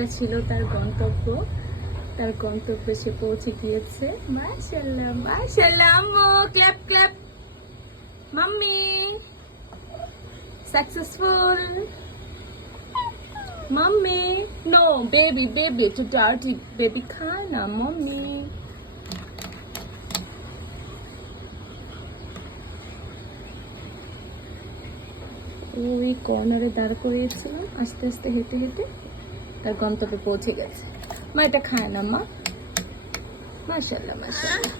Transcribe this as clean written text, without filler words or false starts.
এটা ছিল তার গন্তব্য। তার গন্তব্যে সে পৌঁছে গিয়েছে। মাশাআল্লাহ মাশাআল্লাহ। আম্মু clap clap. Mummy successful. Mummy no baby baby too dirty baby খায় না মাম্মি। ওই কর্নারে দাঁড় করিয়েছিলাম, আস্তে আস্তে হেঁটে হেঁটে তার গন্তব্যে পৌঁছে গেছে। মা এটা খায় না মা। মাশাআল্লাহ মাশাআল্লাহ।